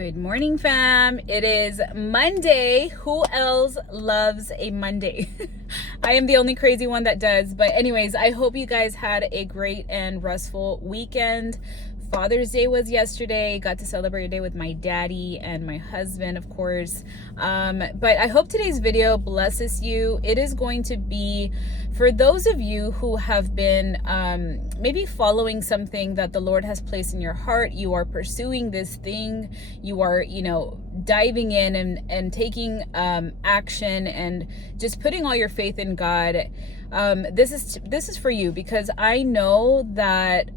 Good morning, fam. It is Monday. Who else loves a Monday? I am the only crazy one that does. But anyways, I hope you guys had a great and restful weekend. Father's Day was yesterday. Got to celebrate a day with my daddy and my husband, of course. But I hope today's video blesses you. It is going to be for those of you who have been maybe following something that the Lord has placed in your heart. You are pursuing this thing. You are, diving in and taking action and just putting all your faith in God. This is for you, because I know that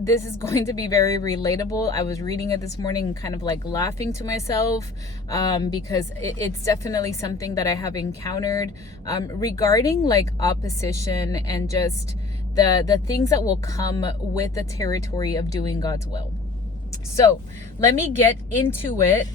this is going to be very relatable. I was reading it this morning and kind of like laughing to myself because it's definitely something that I have encountered regarding like opposition and just the things that will come with the territory of doing God's will. So let me get into it.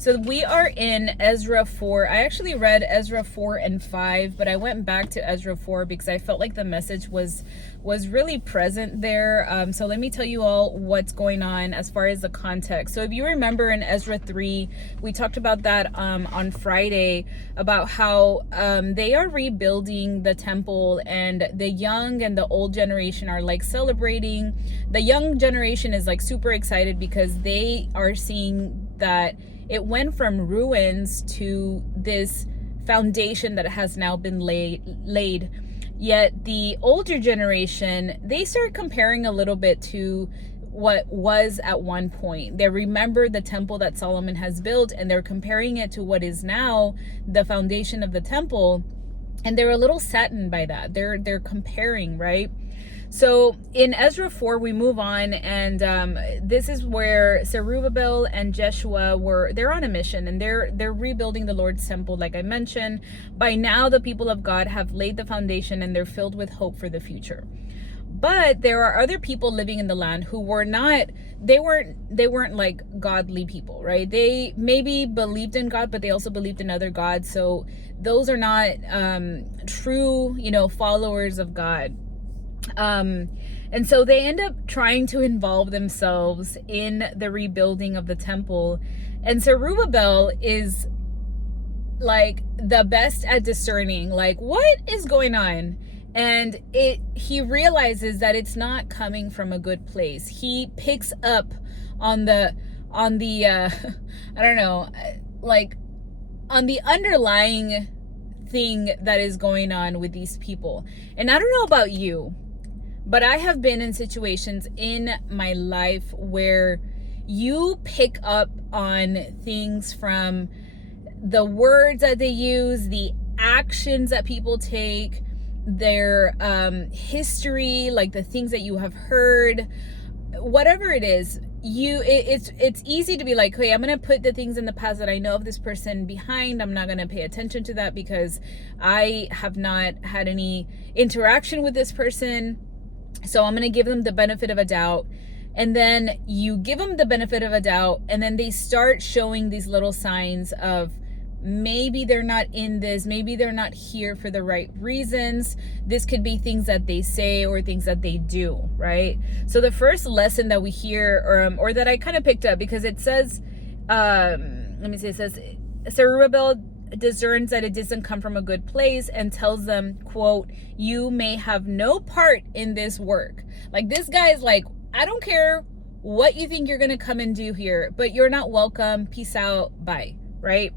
So we are in Ezra 4. I actually read Ezra 4 and 5, but I went back to Ezra 4 because I felt like the message was really present there. So let me tell you all what's going on as far as the context. So if you remember in Ezra 3, we talked about that on Friday, about how they are rebuilding the temple, and the young and the old generation are like celebrating. The young generation is like super excited because they are seeing that it went from ruins to this foundation that has now been laid. Yet the older generation, they start comparing a little bit to what was at one point. They remember the temple that Solomon has built, and they're comparing it to what is now the foundation of the temple. And they're a little saddened by that. They're comparing, right? So in Ezra 4, we move on, and this is where Zerubbabel and Jeshua they're on a mission, and they're rebuilding the Lord's temple, like I mentioned. By now, the people of God have laid the foundation, and they're filled with hope for the future. But there are other people living in the land who weren't like godly people, right? They maybe believed in God, but they also believed in other gods. So those are not true, followers of God. And so they end up trying to involve themselves in the rebuilding of the temple. And Zerubbabel is like the best at discerning, like, what is going on? And he realizes that it's not coming from a good place. He picks up on the I don't know, like on the underlying thing that is going on with these people. And I don't know about you, but I have been in situations in my life where you pick up on things from the words that they use, the actions that people take, their history, like the things that you have heard, whatever it is. It's easy to be like, hey, I'm gonna put the things in the past that I know of this person behind. I'm not gonna pay attention to that because I have not had any interaction with this person. So I'm going to give them the benefit of a doubt. And then you give them the benefit of a doubt, and then they start showing these little signs of maybe they're not in this, maybe they're not here for the right reasons. This could be things that they say or things that they do, right? So the first lesson that we hear, or that I kind of picked up, because it says, it says, Zerubbabel discerns that it doesn't come from a good place and tells them, quote, "You may have no part in this work." Like, this guy is like, I don't care what you think you're gonna come and do here, but you're not welcome. Peace out. Bye. Right?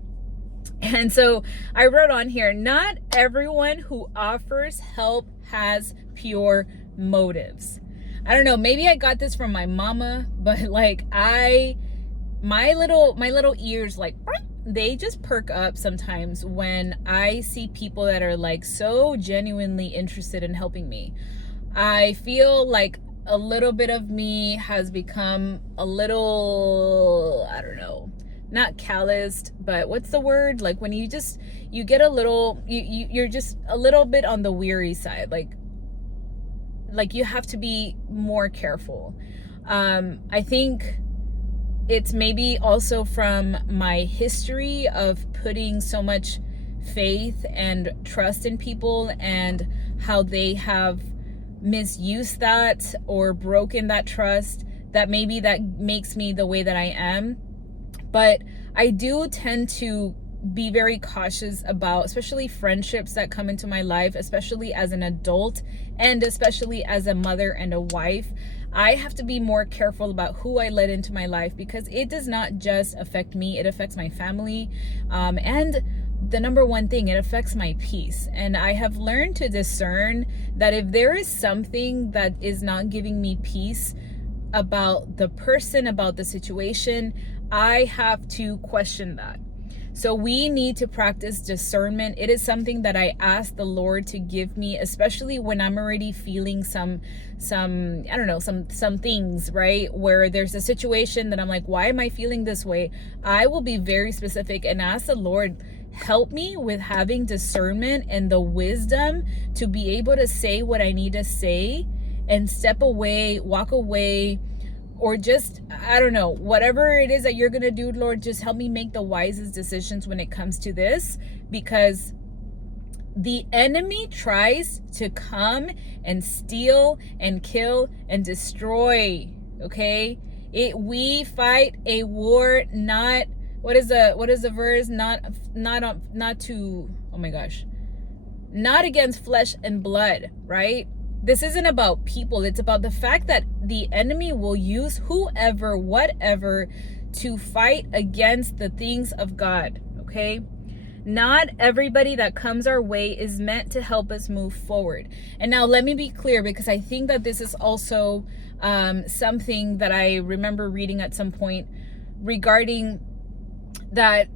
And so I wrote on here, not everyone who offers help has pure motives. I don't know, maybe I got this from my mama, but like my little ears, like, they just perk up sometimes when I see people that are like so genuinely interested in helping me. I feel like a little bit of me has become a little, I don't know, not calloused, but what's the word? Like when you get a little, you're just a little bit on the weary side. Like you have to be more careful. I think it's maybe also from my history of putting so much faith and trust in people, and how they have misused that or broken that trust that maybe that makes me the way that I am. But I do tend to be very cautious about, especially friendships that come into my life, especially as an adult and especially as a mother and a wife. I have to be more careful about who I let into my life, because it does not just affect me, it affects my family. And the number one thing, it affects my peace. And I have learned to discern that if there is something that is not giving me peace about the person, about the situation, I have to question that. So we need to practice discernment. It is something that I ask the Lord to give me, especially when I'm already feeling some I don't know, some things, right? Where there's a situation that I'm like, why am I feeling this way? I will be very specific and ask the Lord, help me with having discernment and the wisdom to be able to say what I need to say and step away, walk away, or just, I don't know, whatever it is that you're going to do, Lord, just help me make the wisest decisions when it comes to this, because the enemy tries to come and steal and kill and destroy, okay? We fight a war, not, what is the verse? Not against flesh and blood, right? This isn't about people. It's about the fact that the enemy will use whoever, whatever, to fight against the things of God, okay? Not everybody that comes our way is meant to help us move forward. And now let me be clear, because I think that this is also something that I remember reading at some point regarding that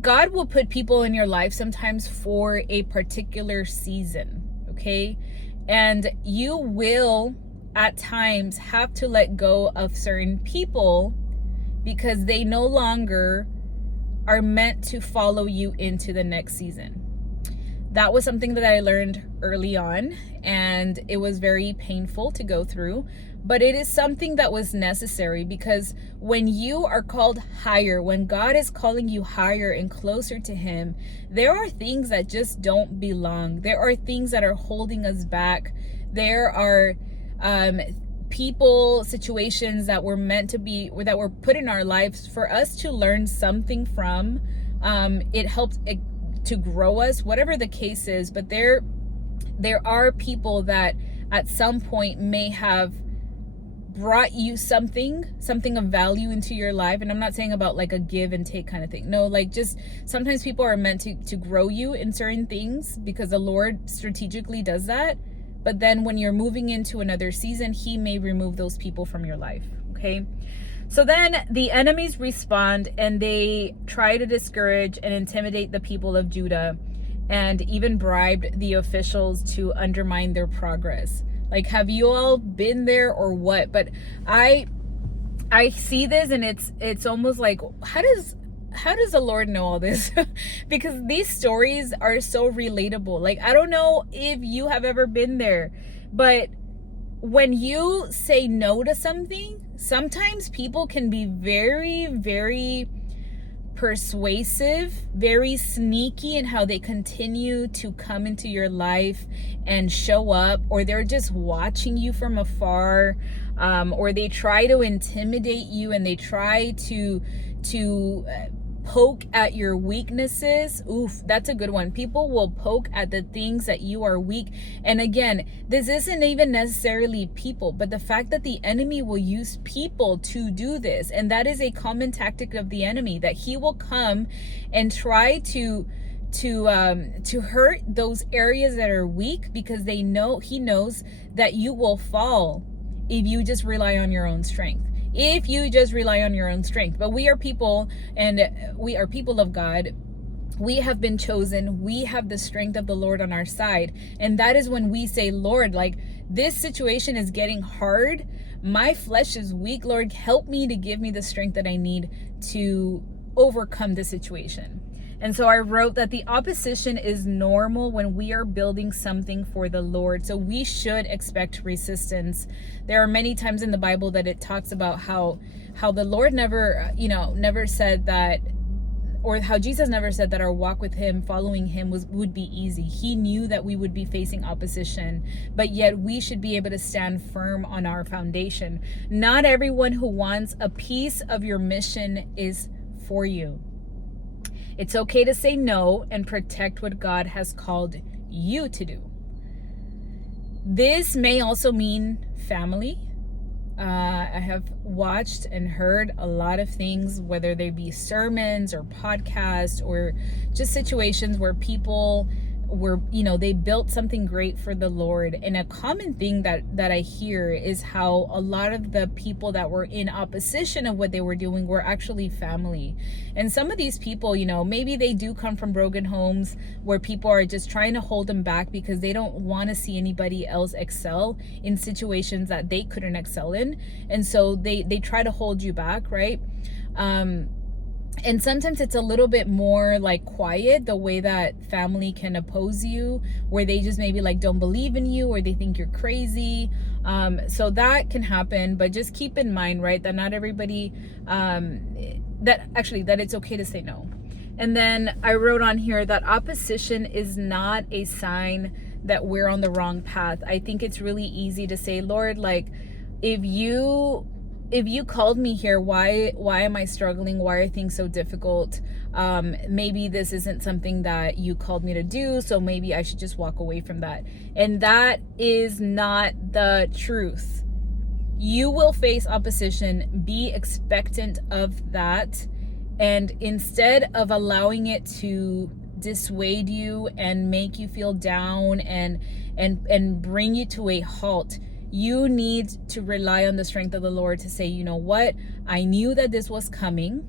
God will put people in your life sometimes for a particular season, okay? And you will, at times, have to let go of certain people because they no longer are meant to follow you into the next season. That was something that I learned early on, and it was very painful to go through. But it is something that was necessary, because when you are called higher, when God is calling you higher and closer to Him, there are things that just don't belong. There are things that are holding us back. There are people, situations that were meant to be, or that were put in our lives for us to learn something from. It helped to grow us, whatever the case is. But there are people that at some point may have brought you something of value into your life. And I'm not saying about like a give and take kind of thing. No, like just sometimes people are meant to grow you in certain things, because the Lord strategically does that. But then when you're moving into another season, He may remove those people from your life, okay? So then the enemies respond, and they try to discourage and intimidate the people of Judah, and even bribed the officials to undermine their progress. Like, have you all been there or what? But I see this, and it's almost like, how does the Lord know all this? Because these stories are so relatable. Like, I don't know if you have ever been there, but when you say no to something, sometimes people can be very, very persuasive, very sneaky in how they continue to come into your life and show up, or they're just watching you from afar, or they try to intimidate you, and they try to poke at your weaknesses. Oof, that's a good one. People will poke at the things that you are weak. And again, this isn't even necessarily people, but the fact that the enemy will use people to do this. And that is a common tactic of the enemy, that he will come and try to hurt those areas that are weak, because he knows that you will fall if you just rely on your own strength. If you just rely on your own strength. But we are people, and we are people of God. We have been chosen. We have the strength of the Lord on our side. And that is when we say, Lord, like, this situation is getting hard. My flesh is weak. Lord, help me to give me the strength that I need to overcome the situation. And so I wrote that the opposition is normal when we are building something for the Lord. So we should expect resistance. There are many times in the Bible that it talks about how the Lord never said that or how Jesus never said that our walk with him, following him, would be easy. He knew that we would be facing opposition, but yet we should be able to stand firm on our foundation. Not everyone who wants a piece of your mission is for you. It's okay to say no and protect what God has called you to do. This may also mean family. I have watched and heard a lot of things, whether they be sermons or podcasts or just situations where people were, they built something great for the Lord. And a common thing that I hear is how a lot of the people that were in opposition of what they were doing were actually family. And some of these people, maybe they do come from broken homes where people are just trying to hold them back because they don't want to see anybody else excel in situations that they couldn't excel in. And so they try to hold you back, right? And sometimes it's a little bit more like quiet, the way that family can oppose you, where they just maybe like don't believe in you or they think you're crazy. So that can happen, but just keep in mind, right, that not everybody, that it's okay to say no. And then I wrote on here that opposition is not a sign that we're on the wrong path. I think it's really easy to say, Lord, like, if you called me here, why am I struggling? Why are things so difficult? Maybe this isn't something that you called me to do, so maybe I should just walk away from that. And that is not the truth. You will face opposition. Be expectant of that. And instead of allowing it to dissuade you and make you feel down and bring you to a halt, you need to rely on the strength of the Lord to say, you know what? I knew that this was coming.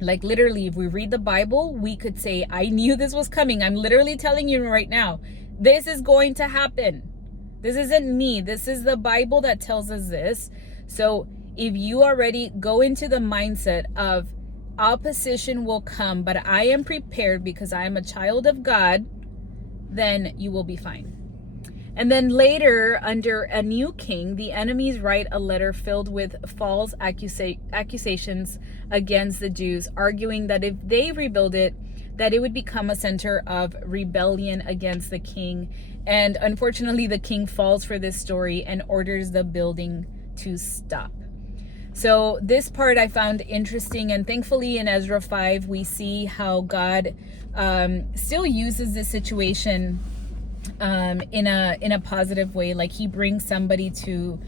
Like literally, if we read the Bible, we could say, I knew this was coming. I'm literally telling you right now, this is going to happen. This isn't me. This is the Bible that tells us this. So if you already go into the mindset of opposition will come, but I am prepared because I am a child of God, then you will be fine. And then later, under a new king, the enemies write a letter filled with false accusations against the Jews, arguing that if they rebuild it, that it would become a center of rebellion against the king. And unfortunately, the king falls for this story and orders the building to stop. So this part I found interesting, and thankfully in Ezra 5, we see how God still uses this situation in a positive way. Like he brings somebody to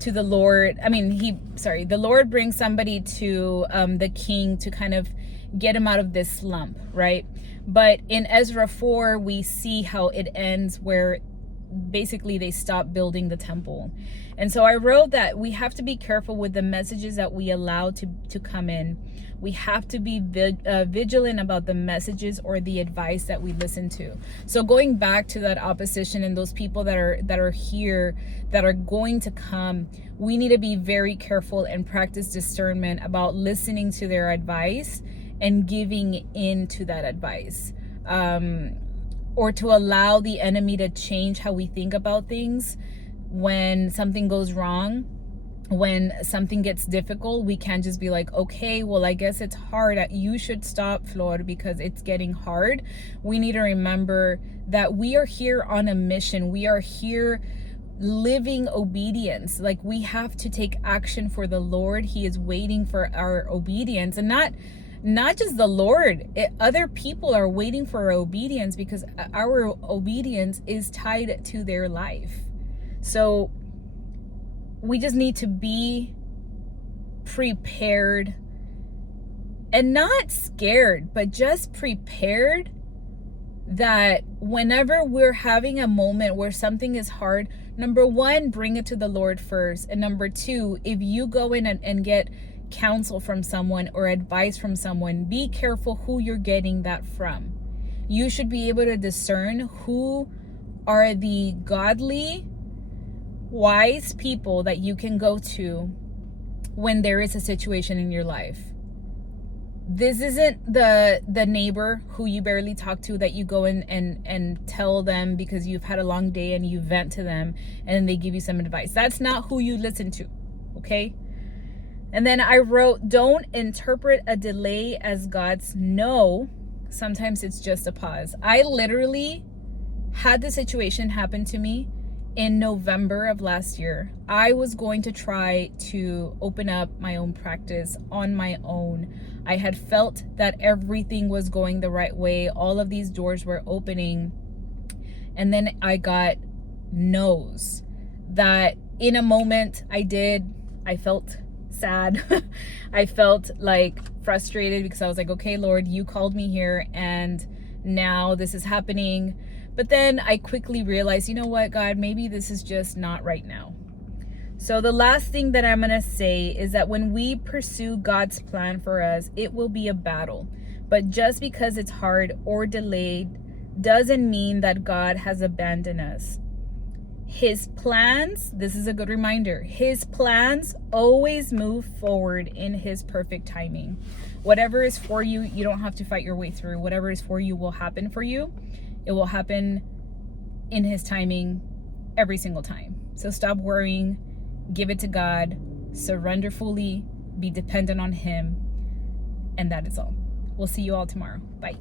the Lord. The Lord brings somebody to the king to kind of get him out of this slump, right? But in Ezra 4, we see how it ends, where basically they stop building the temple. And so I wrote that we have to be careful with the messages that we allow to come in. We have to be vigilant about the messages or the advice that we listen to. So going back to that opposition and those people that are here, that are going to come, we need to be very careful and practice discernment about listening to their advice and giving in to that advice. Or to allow the enemy to change how we think about things. When something goes wrong, when something gets difficult, we can't just be like, okay, well, I guess it's hard. You should stop, Flor, because it's getting hard. We need to remember that we are here on a mission. We are here living obedience. Like we have to take action for the Lord. He is waiting for our obedience, and not just the Lord. Other people are waiting for our obedience because our obedience is tied to their life. So we just need to be prepared and not scared, but just prepared that whenever we're having a moment where something is hard, number one, bring it to the Lord first. And number two, if you go in and get counsel from someone or advice from someone, be careful who you're getting that from. You should be able to discern who are the godly, wise people that you can go to when there is a situation in your life. This isn't the neighbor who you barely talk to, that you go in and tell them because you've had a long day and you vent to them and they give you some advice. That's not who you listen to, okay? And then I wrote, don't interpret a delay as God's no. Sometimes it's just a pause. I literally had the situation happen to me in November of last year. I was going to try to open up my own practice on my own. I had felt that everything was going the right way. All of these doors were opening. And then I got no's. That in a moment I felt sad. I felt like frustrated because I was like, okay, Lord, you called me here and now this is happening. But then I quickly realized, you know what, God, maybe this is just not right now. So the last thing that I'm going to say is that when we pursue God's plan for us, it will be a battle. But just because it's hard or delayed doesn't mean that God has abandoned us. His plans, this is a good reminder, his plans always move forward in his perfect timing. Whatever is for you, you don't have to fight your way through. Whatever is for you will happen for you. It will happen in his timing every single time. So stop worrying, give it to God, surrender fully, be dependent on him, and that is all. We'll see you all tomorrow. Bye.